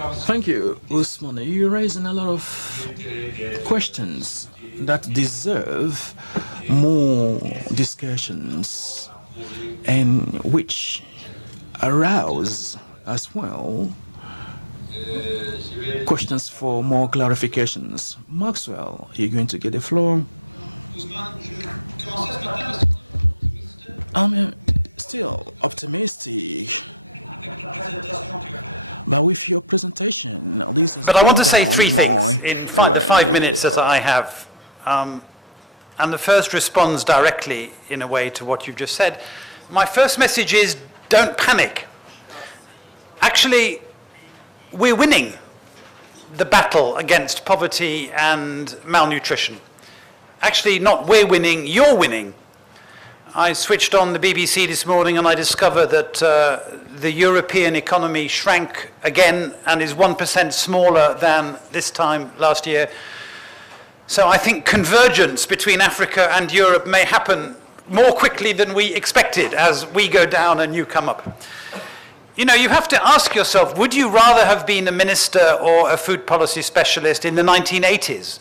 Thank you, Ousmane. You're raising a lot of questions that deserve more discussions and which arouse as well questions for more clarifications. Maxwell, you're going to get the floor. I'm still optimistic. But with your presentation, this has But I want to say down three things in the 5 minutes that I have. And the first responds directly, in a way, to what you've just said. My first message is, don't panic. Actually, we're winning the battle against poverty and malnutrition. Actually, not we're winning, you're winning. I switched on the BBC this morning and I discovered that the European economy shrank again and is 1% smaller than this time last year. So I think convergence between Africa and Europe may happen more quickly than we expected as we go down and you come up. You know, you have to ask yourself, would you rather have been a minister or a food policy specialist in the 1980s,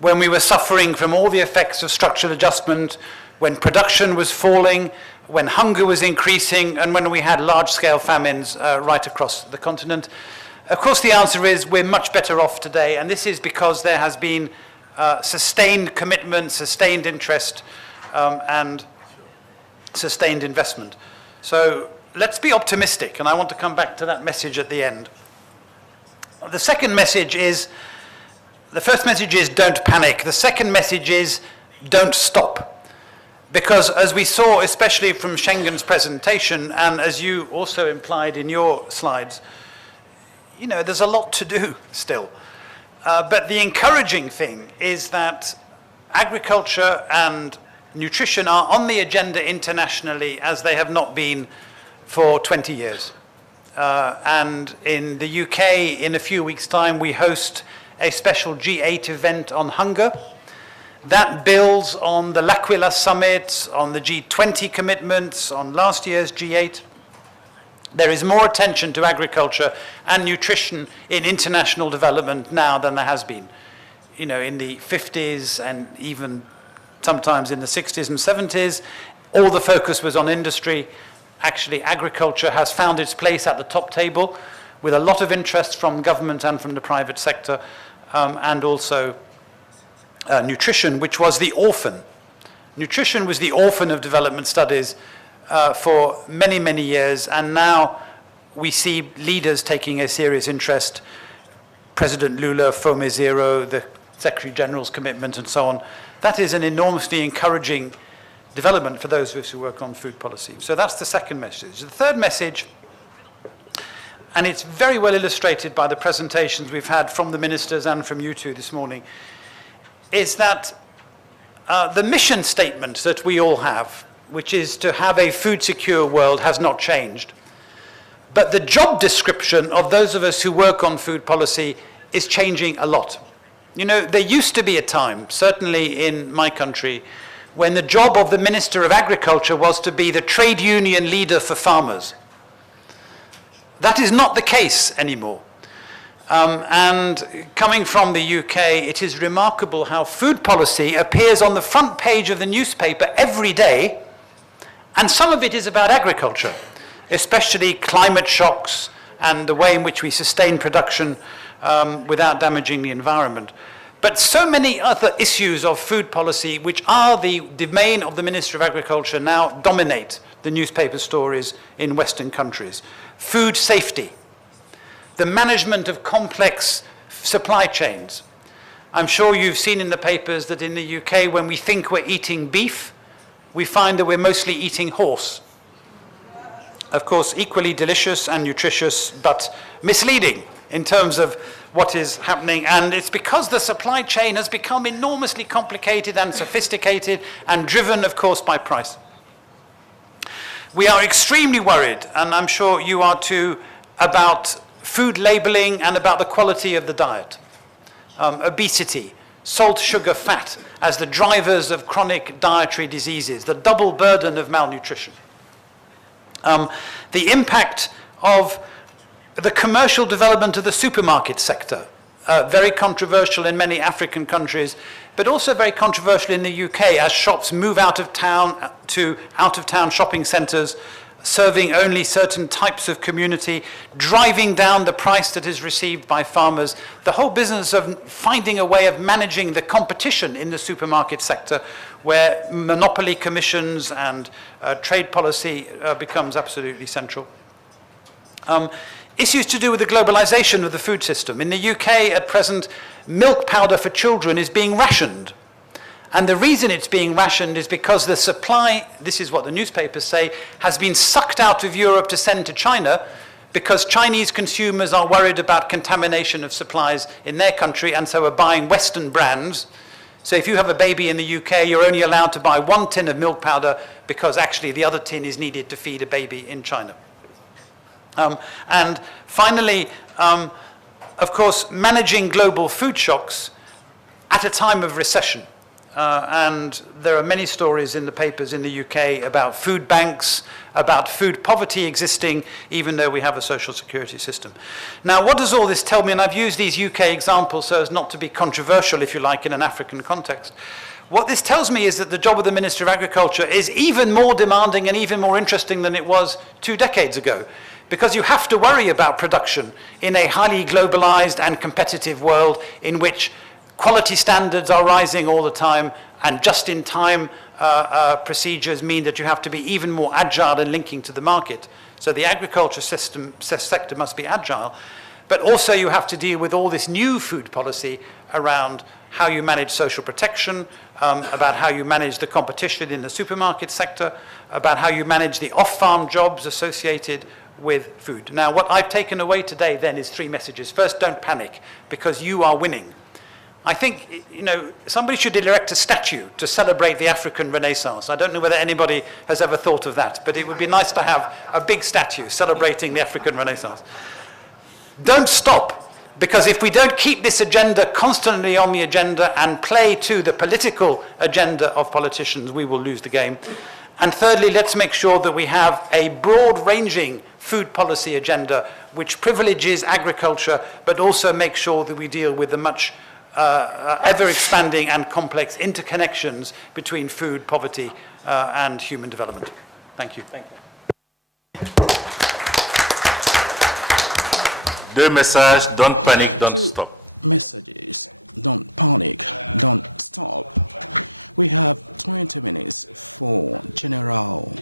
when we were suffering from all the effects of structural adjustment, when production was falling, when hunger was increasing, and when we had large-scale famines right across the continent? Of course, the answer is we're much better off today, and this is because there has been sustained commitment, sustained interest, and sustained investment. So let's be optimistic, and I want to come back to that message at the end. The second message is, the first message is don't panic. The second message is don't stop. Because as we saw, especially from Shenggen's presentation, and as you also implied in your slides, you know, there's a lot to do still. But the encouraging thing is that agriculture and nutrition are on the agenda internationally as they have not been for 20 years. And in the UK, in a few weeks' time, we host a special G8 event on hunger. That builds on the L'Aquila Summit, on the G20 commitments, on last year's G8. There is more attention to agriculture and nutrition in international development now than there has been. You know, in the 50s and even sometimes in the 60s and 70s, all the focus was on industry. Actually, agriculture has found its place at the top table with a lot of interest from government and from the private sector, and also nutrition, which was the orphan. Nutrition was the orphan of development studies for many, many years, and now we see leaders taking a serious interest. President Lula, Fome Zero, the Secretary General's commitment, and so on. That is an enormously encouraging development for those of us who work on food policy. So that's the second message. The third message, and it's very well illustrated by the presentations we've had from the ministers and from you two this morning, is that the mission statement that we all have, which is to have a food-secure world, has not changed. But the job description of those of us who work on food policy is changing a lot. You know, there used to be a time, certainly in my country, when the job of the Minister of Agriculture was to be the trade union leader for farmers. That is not the case anymore. And coming from the UK, it is remarkable how food policy appears on the front page of the newspaper every day, and some of it is about agriculture, especially climate shocks and the way in which we sustain production without damaging the environment. But so many other issues of food policy, which are the domain of the Minister of Agriculture, now dominate the newspaper stories in Western countries. Food safety, the management of complex supply chains. I'm sure you've seen in the papers that in the UK, when we think we're eating beef, we find that we're mostly eating horse. Of course, equally delicious and nutritious, but misleading in terms of what is happening. And it's because the supply chain has become enormously complicated and sophisticated and driven, of course, by price. We are extremely worried, and I'm sure you are too, about food labeling and about the quality of the diet. Obesity, salt, sugar, fat as the drivers of chronic dietary diseases, the double burden of malnutrition. The impact of the commercial development of the supermarket sector, very controversial in many African countries, but also very controversial in the UK as shops move out of town to out-of-town shopping centres, serving only certain types of community, driving down the price that is received by farmers. The whole business of finding a way of managing the competition in the supermarket sector, where monopoly commissions and trade policy becomes absolutely central. Issues to do with the globalization of the food system. In the UK at present, milk powder for children is being rationed. And the reason it's being rationed is because the supply, this is what the newspapers say, has been sucked out of Europe to send to China because Chinese consumers are worried about contamination of supplies in their country and so are buying Western brands. So if you have a baby in the UK, you're only allowed to buy 1 tin of milk powder because actually the other tin is needed to feed a baby in China. And finally, of course, managing global food shocks at a time of recession. And there are many stories in the papers in the UK about food banks, about food poverty existing, even though we have a social security system. Now, what does all this tell me? And I've used these UK examples so as not to be controversial, if you like, in an African context. What this tells me is that the job of the Minister of Agriculture is even more demanding and even more interesting than it was 2 decades ago, because you have to worry about production in a highly globalized and competitive world in which quality standards are rising all the time, and just-in-time procedures mean that you have to be even more agile in linking to the market. So the agriculture sector must be agile, but also you have to deal with all this new food policy around how you manage social protection, about how you manage the competition in the supermarket sector, about how you manage the off-farm jobs associated with food. Now, what I've taken away today then is 3 messages. First, don't panic, because you are winning. I think, somebody should erect a statue to celebrate the African Renaissance. I don't know whether anybody has ever thought of that, but it would be nice to have a big statue celebrating the African Renaissance. Don't stop, because if we don't keep this agenda constantly on the agenda and play to the political agenda of politicians, we will lose the game. And thirdly, let's make sure that we have a broad-ranging food policy agenda which privileges agriculture, but also makes sure that we deal with the much ever-expanding and complex interconnections between food, poverty, and human development. Thank you. Thank you. 2 messages, don't panic, don't 2 stop. messages, don't panic, don't stop. We have 20 minutes for general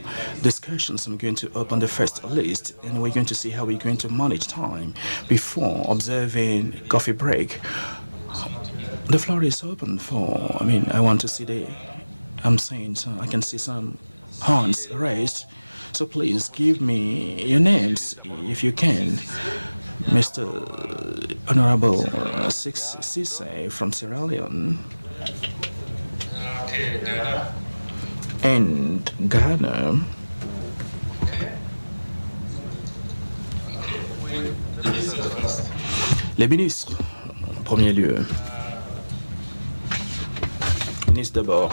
discussions. I'm going to open the first list, and we're going to see how we're going to manage time before observing coffee break. The floor is open for, I want to see I can see some hands raised. So please give me your names if you can. Mr. Honorable Sise from Sierra Leone. Okay, Ghana. And Ghana. Okay. The ministers first. Les ministres, en premier lieu. Ministre d'abord.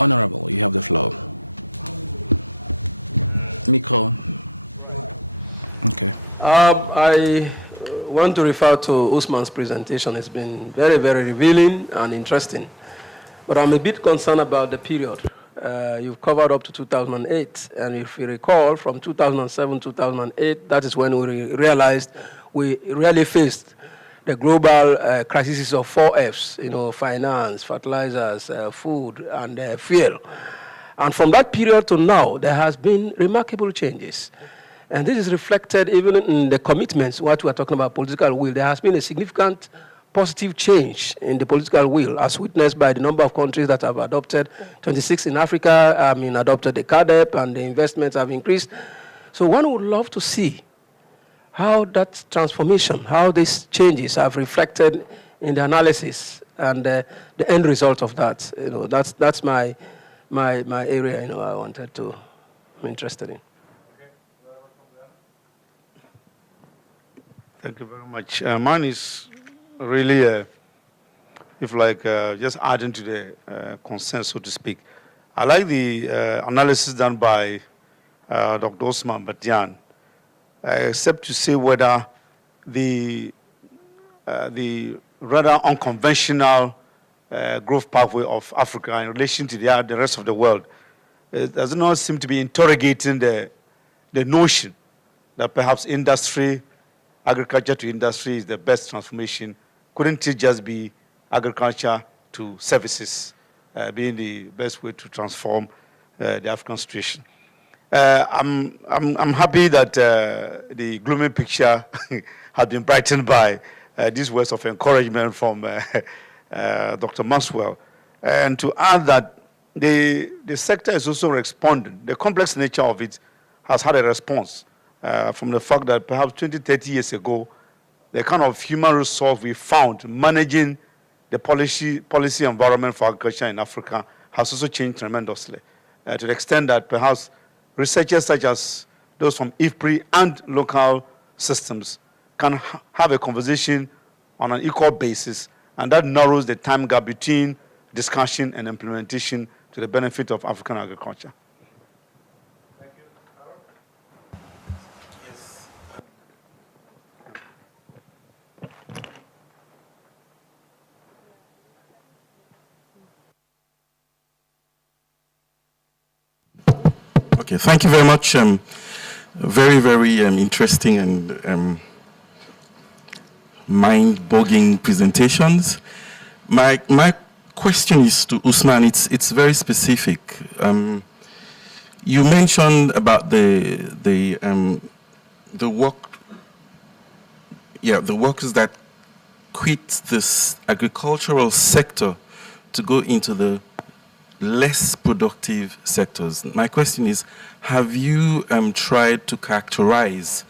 Honorable, you have the floor. Micro. Okay. I want to refer to Ousmane's presentation. It's been very, very revealing and interesting. But I'm a bit concerned about the period. You've covered up to 2008. And if you recall, from 2007, 2008, that is when we realized we really faced the global crises of 4 Fs, finance, fertilizers, food, and fuel. And from that period to now, there has been remarkable changes. And this is reflected even in the commitments, what we are talking about, political will. There has been a significant positive change in the political will, as witnessed by the number of countries that have adopted, 26 in Africa, adopted the CADEP, and the investments have increased. So one would love to see how that transformation, how these changes have reflected in the analysis and the end result of that. That's my area. I'm interested in. Thank you very much. Mine is really, if like just adding to the concern, so to speak. I like the analysis done by Dr. Ousmane Badiane, except to say whether the rather unconventional growth pathway of Africa in relation to the rest of the world does not seem to be interrogating the notion that perhaps industry, agriculture to industry is the best transformation. Couldn't it just be agriculture to services being the best way to transform the African situation? I'm happy that the gloomy picture has been brightened by these words of encouragement from Dr. Maxwell. And to add that the sector is also responding. The complex nature of it has had a response from the fact that perhaps 20, 30 years ago, the kind of human resource we found managing the policy environment for agriculture in Africa has also changed tremendously, to the extent that perhaps researchers such as those from IFPRI and local systems can have a conversation on an equal basis, and that narrows the time gap between discussion and implementation to the benefit of African agriculture. Thank you. Yes. Okay, thank you very much. Very, very interesting and mind-boggling presentations. My question is to Ousmane. It's very specific. You mentioned about the workers that quit this agricultural sector to go into the less productive sectors. My question is, have you tried to characterize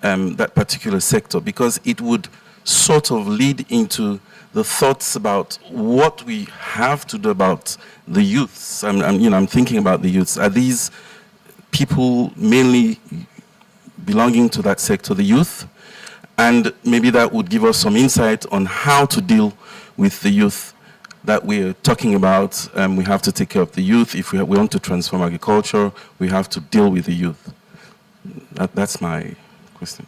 that particular sector? Because it would sort of lead into the thoughts about what we have to do about the youths. I'm thinking about the youths. Are these people mainly belonging to that sector, the youth? And maybe that would give us some insight on how to deal with the youth that we're talking about. We have to take care of the youth. If we want to transform agriculture, we have to deal with the youth. That's my question.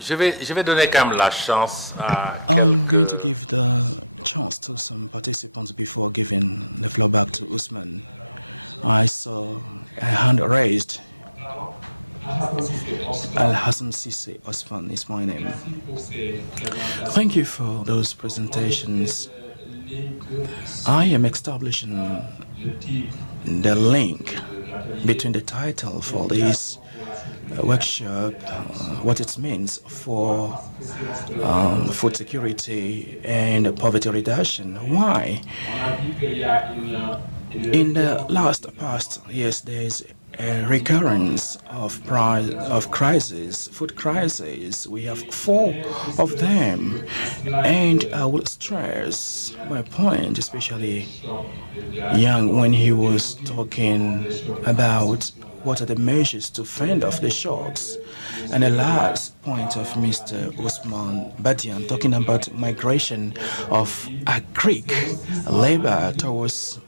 Je vais donner quand même la chance à I'm going to give the chance to some participants before giving the floor back to Ousmane. I saw a hand raised. Al-Hassan Sisi Osman is my name. Thank you for those presentations. I am establishing the link between the title for this workshop, what it means for food security and poverty reduction. Why? In the past years, there is a recurrence of crisis, food crisis. We have 4 of them, and I will stress my point, especially Young, when he was talking about what are the measures to fend off the shocks. And the last point of Mr. Ousmane Badiane, talking about migration of Greek labor towards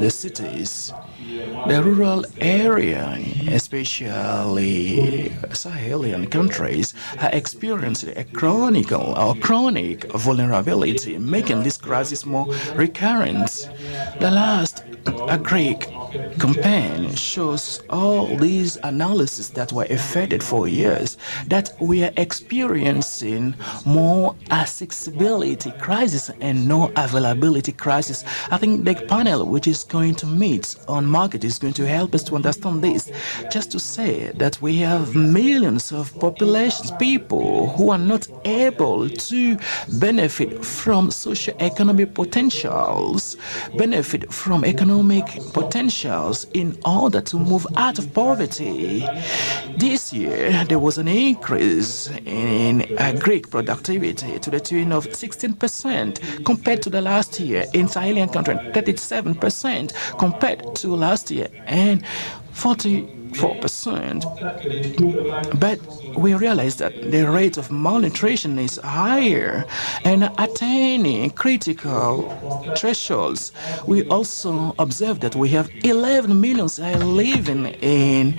the cities. The rural area, especially Sahelian countries, are experiencing a chronic vulnerability, making this crisis more recurrent. The last Greek campaign shows all these analyses that were effected for years that we are experiencing more accessibility crisis and no availability crisis. I think the panel which is going to meet on market is going to help us to understand this. Just to say that we have millions of people who are not able to benefit from socio-economic potentials, benefit from economic potentials in order to move out of poverty. This year, there was an increase in Greek productivity to the tune of 16% compared to the last year. In Sahelian countries, 37% compared to last year, and 40 4%. But we realize that the rate of malnutrition is higher and attaining critical thresholds. We also observe that we have 11 million living in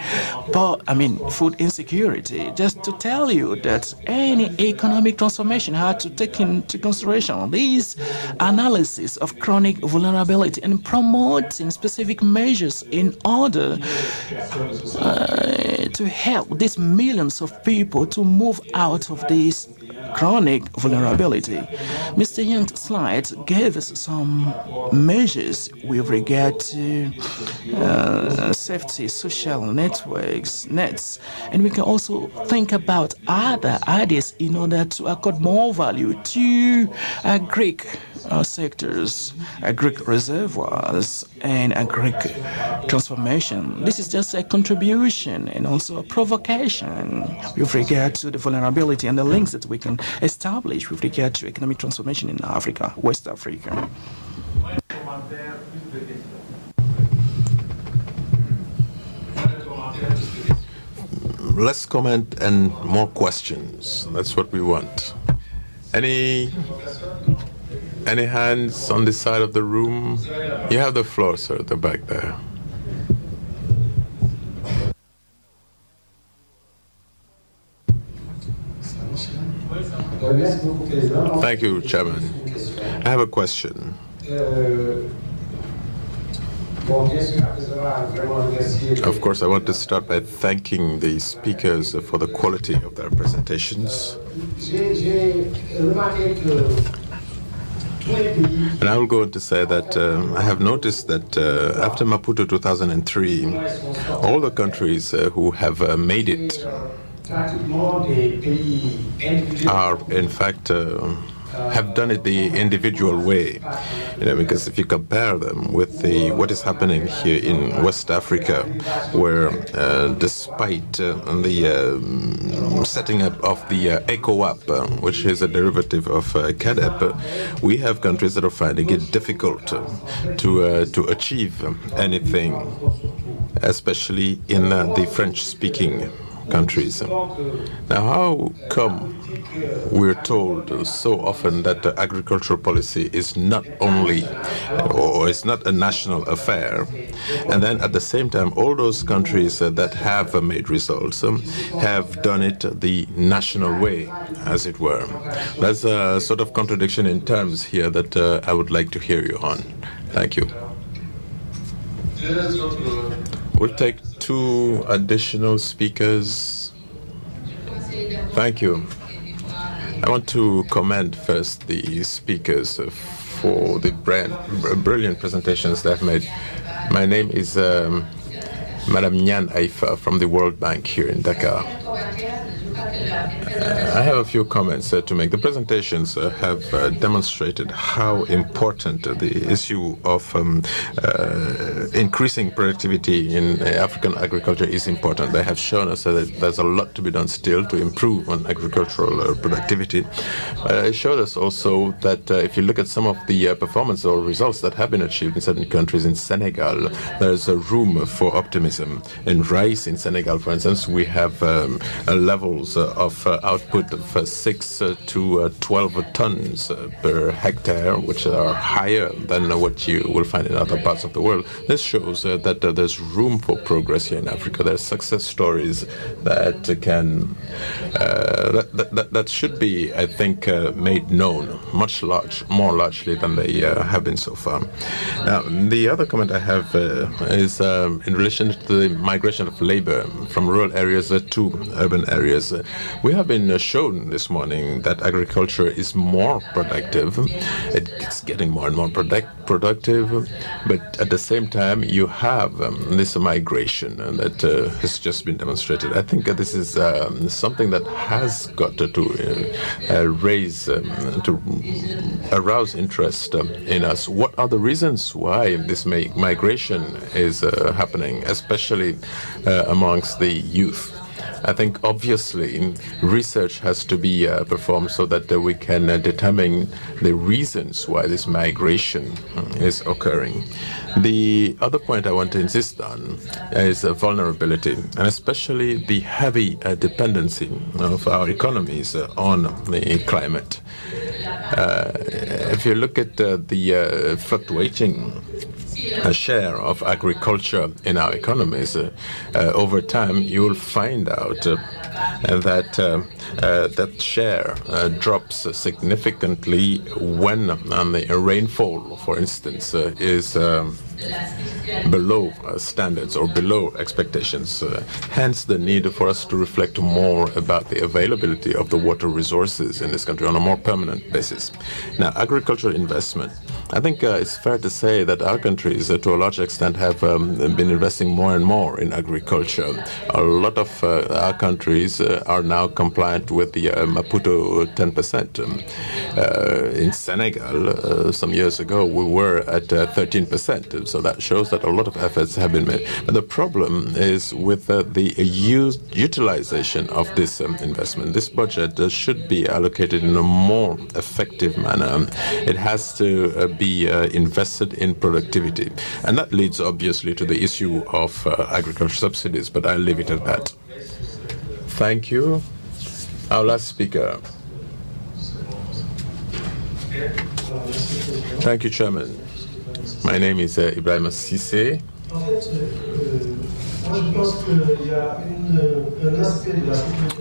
food insecurity. Just to tell you that any economic transformation had to take into consideration these analysis of chronic vulnerability and promoting specific measures in order to help these millions of people to move out of this chronic vulnerability. Mr. Young's slide gave us some measures with regard to safety, social networks, nets, and we can also think about other ideas in order to accord more value to agric sectors, agric reservoirs, and agric transformation. This is just a contribution and also a provocation with regard to the vulnerability and the links that we can establish with regard to economic transformation in Africa, West Africa. Less comment and more questions. That's what we want. Any hands on this side of the room? You have the floor, sir, at the back there. Thank you, Chairman. I have a question. Of course, I want to start by thanking the speakers for the quality of their presentations. And I will go on to say that I have noticed that after Maputo 2003, all the countries who have made it are, in fact, have done it the individual way, because if you compare them with what is happening here in West Africa, where despite the setting up of the ECOWAP, which is a derivative of CADEP, we have countries that are finding it difficult to achieve anything, especially in the French-speaking countries. Now, how come we're told so often that the agricultural policy is not only, or is not a national affair, and then at the same time, all those countries that have made results have done it the national way, as it were? There's a sort of contradiction in terms here that I would like to hear you on. Thank you. We'll take 2 additional speakers. Thank you. I want to commend first the speakers for the brilliant presentations they've made. My name is Madame Nyan Aifa from the World Bank here in Dakar. I have a few comments to make. The presentations have demonstrated how important the issue of increasing productivity in African agriculture is important. They have shown us that there's a lot to be done still to improve on agricultural productivity. It showed us also that if you look at some of the performance or results that have been achieved in certain countries, in Senegal, there's a room for optimism. In rice in Senegal, for instance, we have levels of output of 6 to 12 tons per hectare, which are higher than what you will find in other parts of the world. This shows that there's room for progress here in Africa. There's success stories that can that should be, I think, made known more largely than they have been so far. Now, the other comment I have is in relation to the migration of labor from rural areas to urban areas. We have been shown this morning that agriculture is more productive. It's getting more and more productive, but at the same time, you have this migration that has just been demonstrated. I think this is something that has got to raise, to arouse interest in us. What are the reasons why this migration is happening, especially amongst the youth? I think obviously research has to be performed so that we can determine the reasons why this migration is occurring. The other point I want to insist on is vulnerability, and especially the heavy dependency of our economies on the climate. If you look at the fluctuating share of agriculture in our economies, over time you will find out that that share drops significantly when the rainfall, for instance, is below standards or below expectations. Hence the need for us to reflect more about the availability of the water resources in this country on a more permanent basis. Now, agricultural investment. I think it's fair to say that our countries, to a large extent, have been investing more and more in agriculture. A lot of our countries are now compliant with the Maputo 10%. In Senegal, some years ago, we were at 13%. So that shows that a lot of efforts have been made. But the problem is with the utilization of this investment. This budget should be allocated in a more effective manner. It has to be invested in productivity. And that leads obviously to the issue of agriculture subsidies, but I'll leave it at that. Thank you. Our last speaker. Thank you, Chairman. My name is Ibrahim Sissé.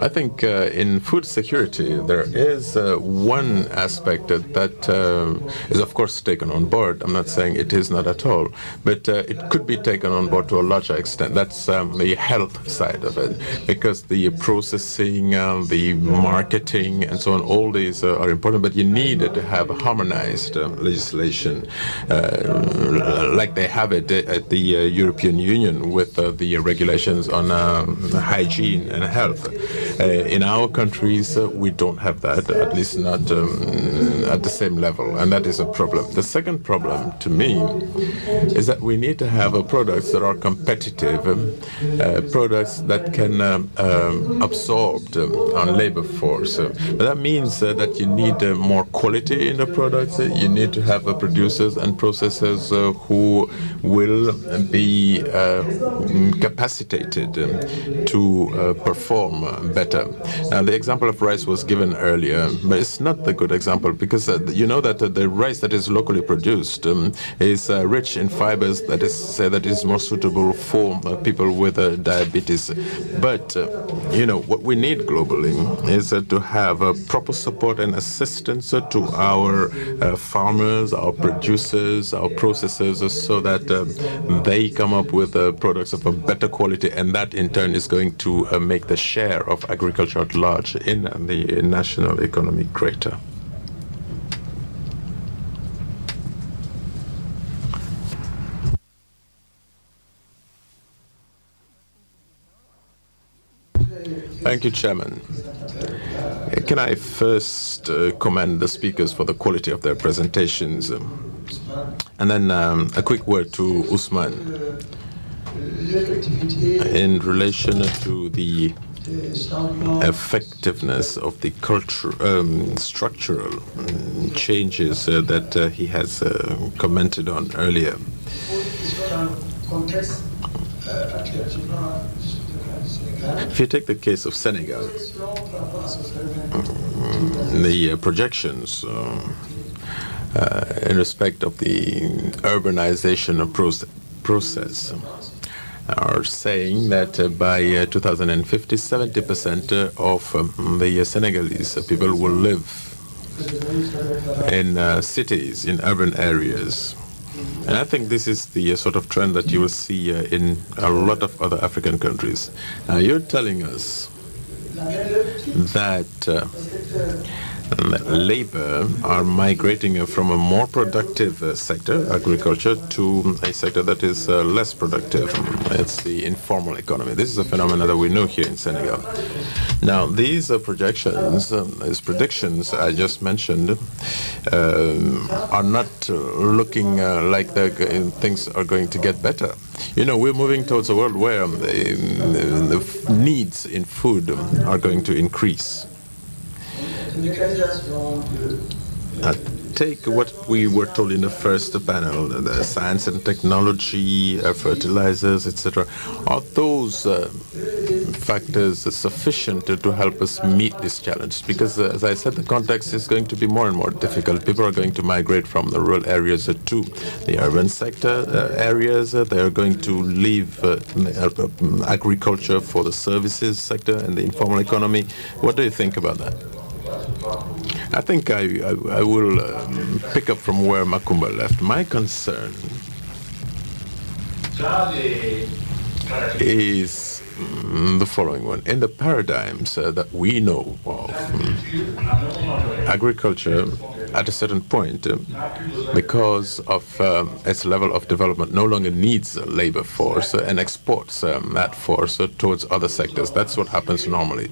I think in food security there is one aspect that is of course taken on board. I'm not saying it is not at all, but it could be taken on board to a larger extent. That's the health side of it, because the processing, the marketing, and so on, all these are important, but you need to have harmonized legislation like they have it at the European Union with the regulations on hygiene and health. In our countries, we don't have that, at least not at the same level, and that is a problem. The second problem to me is that we need to have products that are competitive, products that can absorb on labor force. But that means that you need more quality in the products. You need to have producers and processors who will be capacitated to perform better. Now, the example of rice was given earlier, but it's not the good example, because you know that the rice that is locally produced is rich in fibers, that is more suitable for people with diabetes. But you know what we need globally is to have proper support and assistance to our farmers, our producers, our processors, so that they come up with products of a better quality, and that in turn is going to make the share of agriculture at large in the national economy greater. Thank you, Chairman. Can I first commend the speakers for the quality of their presentations? And then a quick word to Ousmane in relation to the effectiveness of the structural changes that he has commented on earlier. If you take the case of Senegal, the projections in respect of the urbanization process are saying that by 2050, 70% of the Senegalese people will live in cities, in urban areas. And I think this is the sort of trend that you will see in a lot of other African countries. You're telling us that labor are migrating from a more productive sector, agriculture, to a sector that is less productive. It's the informal economy. This is a phenomenon that we know here in Senegal. Now, these projections, these predictions I just mentioned, are not looking like things are going to get better. You know, we're moving towards a world where the needs in food are going to increase. Take what we were told in the first panel, the science and technology, fertilizers, etc. Are those factors sufficient to help us meet this challenge? Because, as I said, the context is going to be more and more difficult. People are going to migrate from the rural areas to the urban sector areas. They are going to leave agriculture for the services sector and the informal economy. What do you think about that? I think I will pick up from where Makumba left. My concern is the following one. In the paradigms that we know of, agriculture at a certain point, because of its level of development, no longer needs a labor force and exports that force towards other sectors. That's what happens normally.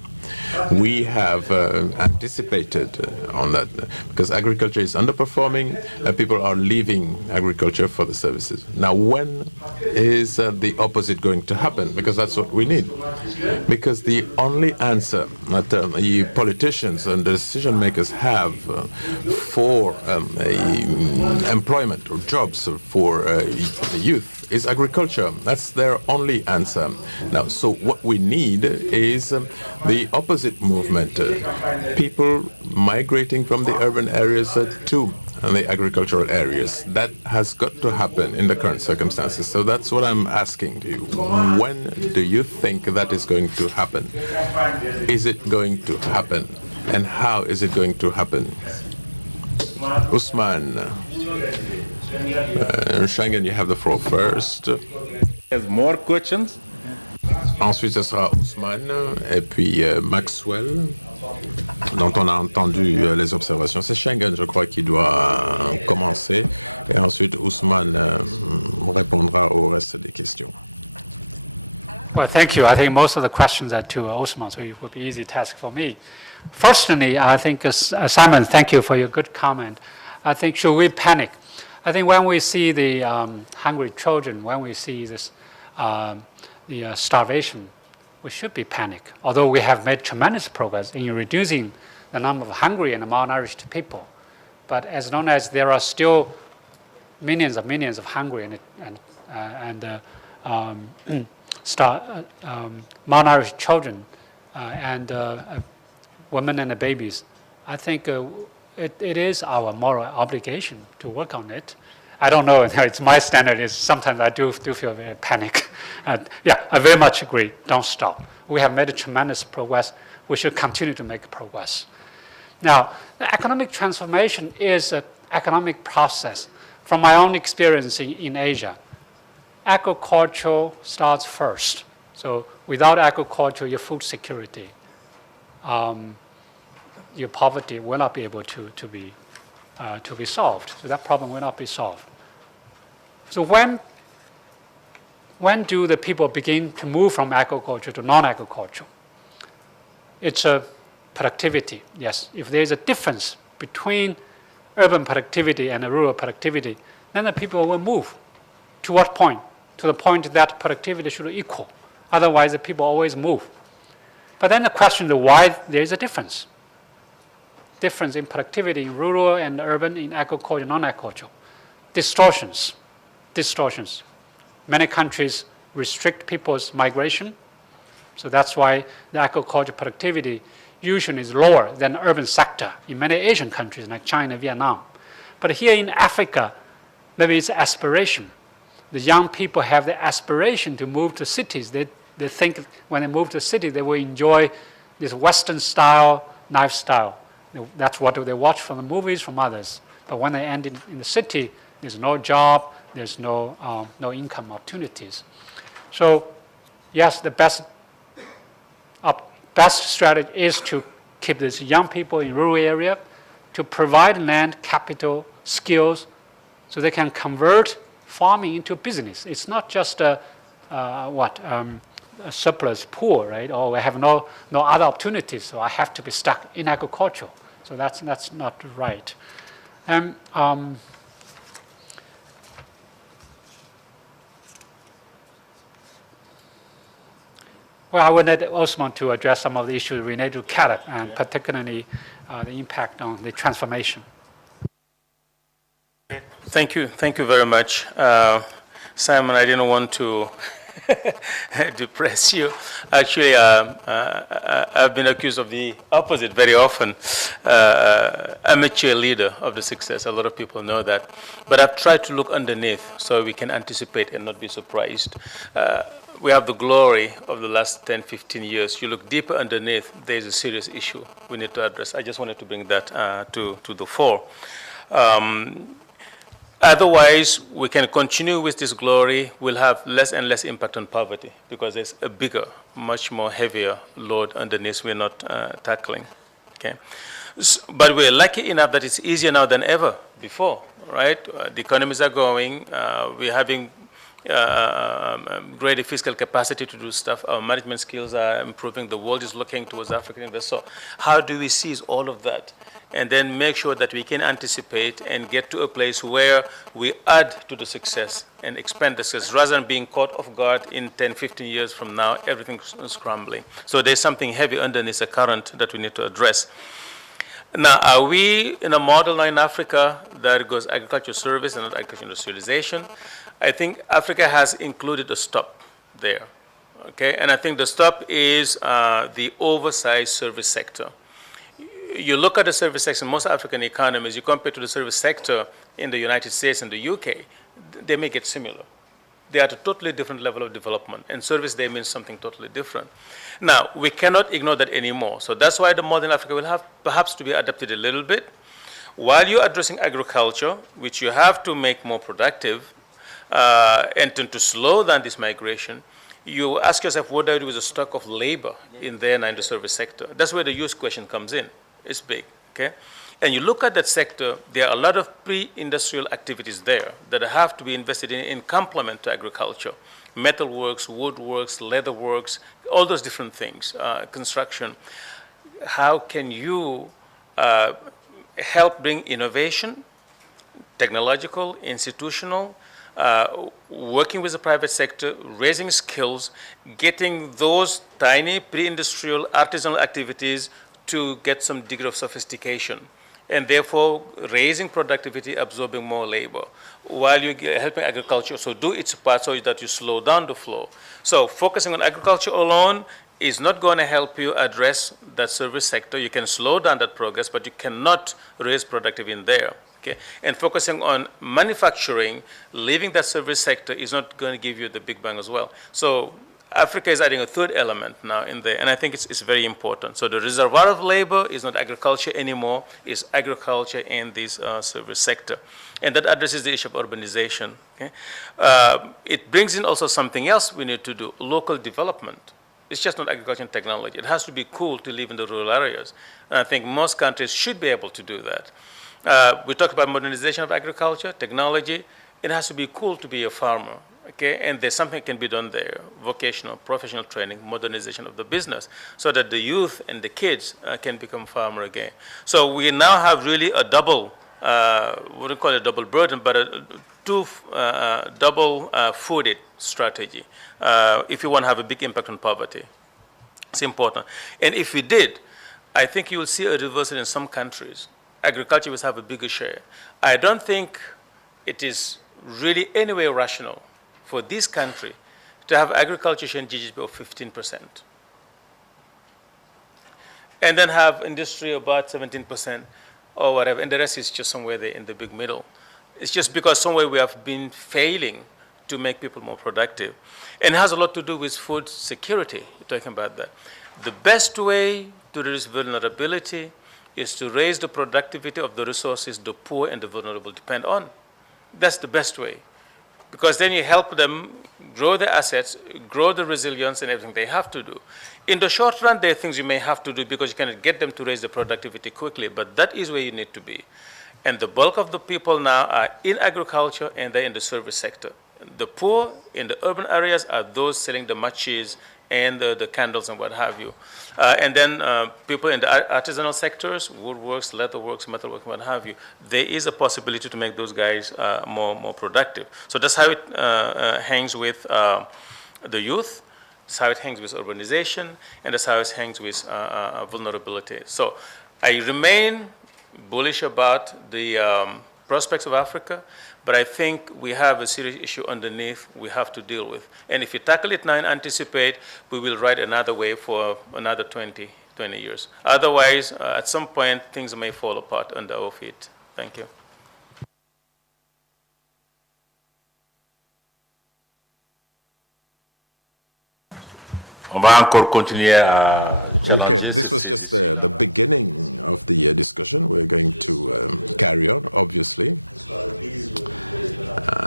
We have anticipated on that because agriculture is underperforming and people are leaving agriculture for the services. Now, when is the opposite going to happen? Because that's what we need. Because the only answer that the politicians and the decision makers have for employment or jobs for the youth is agriculture. That's their only answer. Now, so what we need is the opposite movement. People migrating from the urban areas to the agricultural areas. That has got to happen in the current circumstances. So that's what I'm asking you. When do you think that is going to happen? Is it going to happen? And how is it going to happen? Ousmane. Shenggen, you have the floor first. There's more questions. Ensuite, ce sera Ousmane et puis Maxwell, dont on a entendu les observations. C'est Shenggen, je crois, qui doit commencer. Et ensuite, Ousmane répondra au reste des questions. Well, thank you. I think most of the questions are to Ousmane, so it would be an easy task for me. Firstly, I think, Simon, thank you for your good comment. I think, should we panic? I think when we see the hungry children, when we see this, the starvation, we should be panicked. Although we have made tremendous progress in reducing the number of hungry and malnourished people. But as long as there are still millions of hungry and malnourished children and women and babies, I think it is our moral obligation to work on it. I don't know, it's my standard is sometimes I do feel very panic. Yeah, I very much agree, don't stop. We have made tremendous progress. We should continue to make progress. Now, the economic transformation is an economic process. From my own experience in Asia, agriculture starts first. So without agriculture, your food security, your poverty will not be able to be solved. So that problem will not be solved. So when do the people begin to move from agriculture to non-agriculture? It's a productivity, yes. If there's a difference between urban productivity and rural productivity, then the people will move. To what point? To the point that productivity should equal. Otherwise, the people always move. But then the question is why there is a difference. Difference in productivity in rural and urban, in agriculture, non-agriculture. Distortions. Many countries restrict people's migration. So that's why the agriculture productivity usually is lower than the urban sector in many Asian countries like China, Vietnam. But here in Africa, maybe it's aspiration. The young people have the aspiration to move to cities. They think when they move to city, they will enjoy this Western style lifestyle. That's what they watch from the movies, from others. But when they end in the city, there's no job, there's no income opportunities. So yes, the best strategy is to keep these young people in rural area, to provide land, capital, skills, so they can convert farming into business. It's not just surplus poor, right? Or we have no other opportunities, so I have to be stuck in agriculture. So that's not right. And well, I wanted Ousmane to address some of the issues related to cattle, and particularly the impact on the transformation. Thank you very much. Simon, I didn't want to depress you. Actually, I've been accused of the opposite very often. I'm a cheerleader of the success. A lot of people know that. But I've tried to look underneath so we can anticipate and not be surprised. We have the glory of the last 10, 15 years. You look deeper underneath, there's a serious issue we need to address. I just wanted to bring that to the fore. Otherwise, we can continue with this glory. We'll have less and less impact on poverty because there's a bigger, much more heavier load underneath we're not tackling. Okay? But we're lucky enough that it's easier now than ever before, right? The economies are going. We're having greater fiscal capacity to do stuff. Our management skills are improving. The world is looking towards African investors. So how do we seize all of that and then make sure that we can anticipate and get to a place where we add to the success and expand the success rather than being caught off guard in 10, 15 years from now, everything's scrambling. So there's something heavy underneath the current that we need to address. Now, are we in a model now in Africa that goes agricultural service and not agricultural industrialization? I think Africa has included a stop there, okay? And I think the stop is the oversized service sector. You look at the service sector in most African economies, you compare to the service sector in the United States and the UK, they make it similar. They are at a totally different level of development, and service there means something totally different. Now, we cannot ignore that anymore. So that's why the model in Africa will have perhaps to be adapted a little bit. While you're addressing agriculture, which you have to make more productive, and to slow down this migration, you ask yourself, what do I do with the stock of labor in there and in the service sector? That's where the use question comes in. It's big, okay? And you look at that sector, there are a lot of pre-industrial activities there that have to be invested in complement to agriculture. Metalworks, woodworks, leatherworks, all those different things, construction. How can you help bring innovation, technological, institutional, working with the private sector, raising skills, getting those tiny pre-industrial artisanal activities to get some degree of sophistication, and therefore raising productivity, absorbing more labor, while you're helping agriculture so do its part so that you slow down the flow. So focusing on agriculture alone is not going to help you address that service sector. You can slow down that progress, but you cannot raise productivity in there. Okay? And focusing on manufacturing, leaving that service sector is not going to give you the big bang as well. So Africa is adding a third element now in there, and I think it's very important. So the reservoir of labor is not agriculture anymore, it's agriculture and this service sector. And that addresses the issue of urbanization. Okay? It brings in also something else we need to do, local development. It's just not agriculture and technology. It has to be cool to live in the rural areas. And I think most countries should be able to do that. We talked about modernization of agriculture, technology. It has to be cool to be a farmer. Okay, and there's something that can be done there, vocational, professional training, modernization of the business, so that the youth and the kids can become farmer again. So we now have really a double, we wouldn't call it a double burden, but a double fooded strategy if you want to have a big impact on poverty. It's important. And if we did, I think you will see a reversal in some countries. Agriculture will have a bigger share. I don't think it is really any way rational for this country to have agriculture share in GDP of 15%. And then have industry about 17% or whatever, and the rest is just somewhere there in the big middle. It's just because somewhere we have been failing to make people more productive. And it has a lot to do with food security, you're talking about that. The best way to reduce vulnerability is to raise the productivity of the resources the poor and the vulnerable depend on. That's the best way. Because then you help them grow their assets, grow the resilience and everything they have to do. In the short run, there are things you may have to do because you cannot get them to raise the productivity quickly, but that is where you need to be. And the bulk of the people now are in agriculture and they're in the service sector. The poor in the urban areas are those selling the machis and the candles and what have you. And then people in the artisanal sectors, woodworks, leatherworks, metalwork, what have you, there is a possibility to make those guys more productive. So that's how it hangs with the youth, that's how it hangs with urbanization, and that's how it hangs with vulnerability. So I remain bullish about the prospects of Africa, but I think we have a serious issue underneath we have to deal with. And if you tackle it now and anticipate, we will ride another wave for another 20 years. Otherwise, at some point, things may fall apart under our feet. Thank you. Okay, this was just the beginning of the discussion. We're going to carry on, obviously.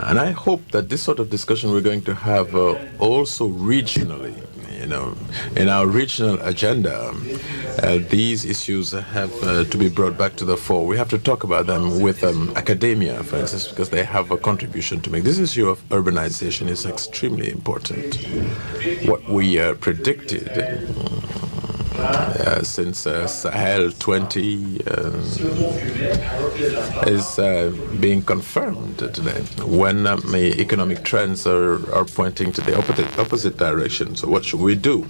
And I hope that this sort of discussion we're going to have also regionally. You know, in our regional agenda, these issues have to be brought back to the fore. We have to talk about them with academia, for instance, because they have a contribution to make. This issue of urbanization is extremely important. What we predicted since Sahel 20 is being confirmed today when the economic trends are pointing to the opposite direction. So what should we do?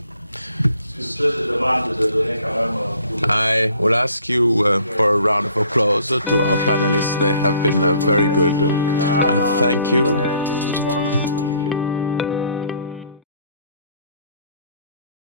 I will ask you for a round of applause to our panelists. They have been very good. Thank you.